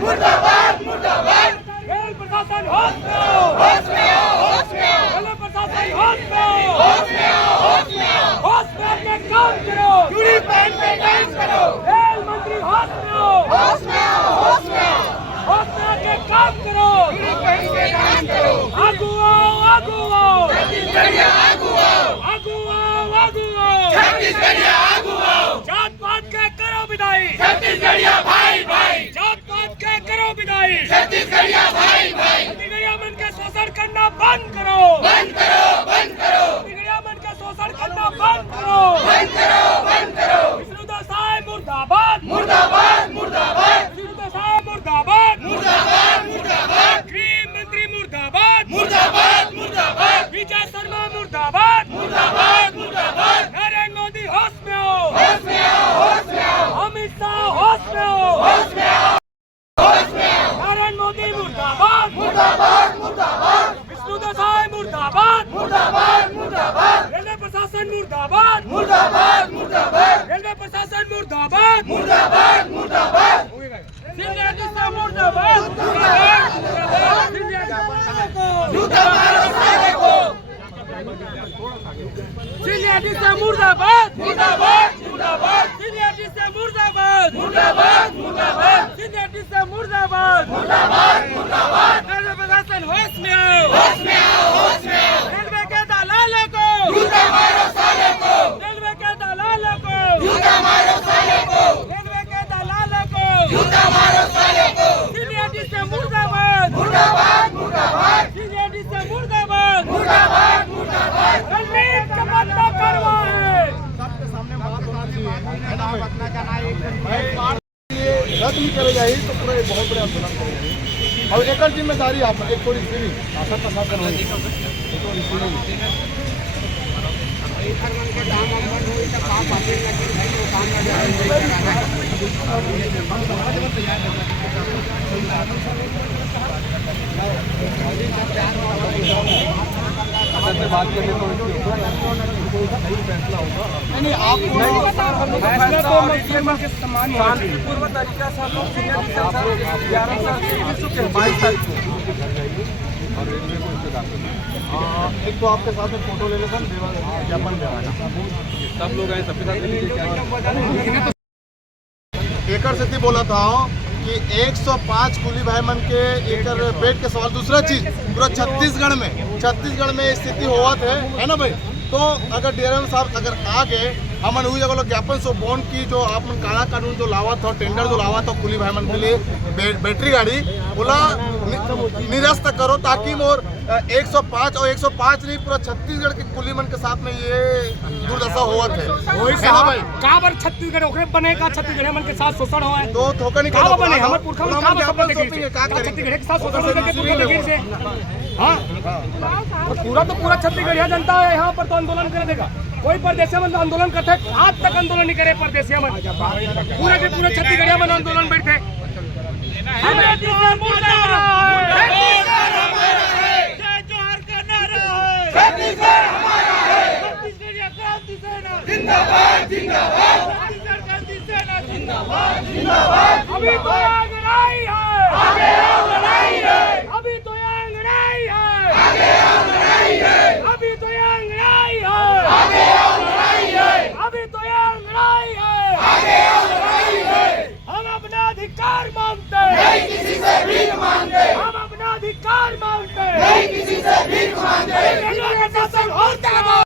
मुर्दाबाद मुर्दाबाद। रेल प्रशासन होश में आओ, होश में आओ, होश में आओ, रेल प्रशासन होश में आओ, होश में आओ, होश में आओ। होश में आके काम करो, चूड़ी पहन के डांस करो। रेल मंत्री होश में आओ, होश में आओ, होश में आओ, होश में आके काम करो, चूड़ी पहन के डांस करो। आगू आओ, आगू आओ, छत्तीसगढ़िया आगू आओ, आगू आओ, आगू आओ, छत्तीसगढ़िया आगू आओ। जात पात के करो विदाई, छत्तीसगढ़िया भाई भाई, जात पात के करो विदाई, छत्तीसगढ़िया भाई भाई। छत्तीसगढ़िया मन के शोषण करना बंद करो, बंद करो, बंद करो, छत्तीसगढ़िया मन के शोषण करना बंद करो, बंद करो, बंद करो। विष्णु देसाई मुर्दाबाद, मुर्दाबाद मुर्दाबाद, विष्णु देसाई मुर्दाबाद, मुर्दाबाद मुर्दाबाद, गृह मंत्री मुर्दाबाद, मुर्दाबाद मुर्दाबाद, विजय शर्मा मुर्दाबाद, मुर्दाबाद मुर्दाबाद। नरेंद्र मोदी होश में आओ, होश में आओ, होश में आओ, अमित शाह होश में आओ, होश में आओ, होश में आओ। नरेंद्र मोदी मुर्दाबाद, मुर्दाबाद मुर्दाबाद, विष्णु देसाई मुर्दाबाद, मुर्दाबाद मुर्दाबाद, रेलवे प्रशासन मुर्दाबाद, मुर्दाबाद मुर्दाबाद, रेलवे प्रशासन मुर्दाबाद, मुर्दाबाद मुर्दाबाद। सिंधिया जी से मुर्दाबाद, मुर्दाबाद, सिंधिया जी को, जूता मारो साले को, सिंधिया जी से मुर्दाबाद, मुर्दाबाद मुर्दाबाद, सिंधिया जी से मुर्दाबाद, मुर्दाबाद मुर्दाबाद, सिंधिया जी से मुर्दाबाद, मुर्दाबाद मुर्दाबाद। रेलवे प्रशासन होश में आओ, होश में आओ, होश में आओ, रेलवे के दलालों को, जूता मारो साले को, रेलवे के दलालों को, जूता मारो साले को, रेलवे के दलालों को, जूता मारो साले को। सिंधिया जी से मुर्दाबाद, मुर्दाबाद मुर्दाबाद, सिंधिया जी से मुर्दाबाद, मुर्दाबाद मुर्दाबाद। रणवीर शपथ न करवाए, रद्द नहीं करे जाए तो पूरा एक बहुत बड़ा आंदोलन करेंगे। और एक जिम्मेदारी आप एक थोड़ी सीधी आशा प्रशासन होगी बात करने तो सही फैसला होगा। नहीं आपको फैसला तो मुख्यमंत्री के समान शांतिपूर्वक तरीका से हम लोग 22 तारीख को और रेलवे को इंतजार करें। एक तो आपके साथ में फोटो ले लेते हैं, ज्ञापन दे सब लोग आए सबके साथ एक से बोला था कि 105 कुली भाई मन के एक पेट के सवाल। दूसरा चीज पूरा छत्तीसगढ़ में स्थिति होवत है ना भाई। तो अगर डीआरएम साहब अगर आगे हमन हुई जगह ज्ञापन सो बॉन्ड की जो आप मन काला कानून जो लावा था, टेंडर जो लावा था कुली भाई मन के लिए बैटरी गाड़ी बोला निरस्त करो, ताकि मोर 105 और 105 नहीं पूरा छत्तीसगढ़ के कुली मन के साथ में ये दुर्दशा होवत है ना भाई। कहाँ पर छत्तीसगढ़ ओकरे बनेगा, छत्तीसगढ़ मन के साथ शोषण हुआ है तो थोका नहीं कहाँ बने हमर पुरखा हम कहाँ ज्ञापन शपथ सौंपेंगे, क्या करेंगे? छत्तीसगढ़ के साथ शोषण होने के पुरखा लकीर से। हाँ तो पूरा छत्तीसगढ़िया जनता है यहाँ पर तो आंदोलन कर देगा। कोई परदेशिया मन आंदोलन करते है, आज तक आंदोलन नहीं करे परदेशिया मन, पूरा के पूरा छत्तीसगढ़िया मन आंदोलन बैठे। जिंदाबाद जिंदाबाद, अभी तो आग लड़ाई है, आगे आओ लड़ाई है, अभी तो आग लड़ाई है, आगे आओ लड़ाई है, अभी तो आग लड़ाई है, आगे आओ लड़ाई है, अभी तो आग लड़ाई है, आगे आओ लड़ाई है। हम अपना अधिकार मांगते हैं, नहीं किसी से भीख मांगते, हम अपना अधिकार मांगते हैं, नहीं किसी से भीख मांगते। रेलवे प्रशासन होश में आओ,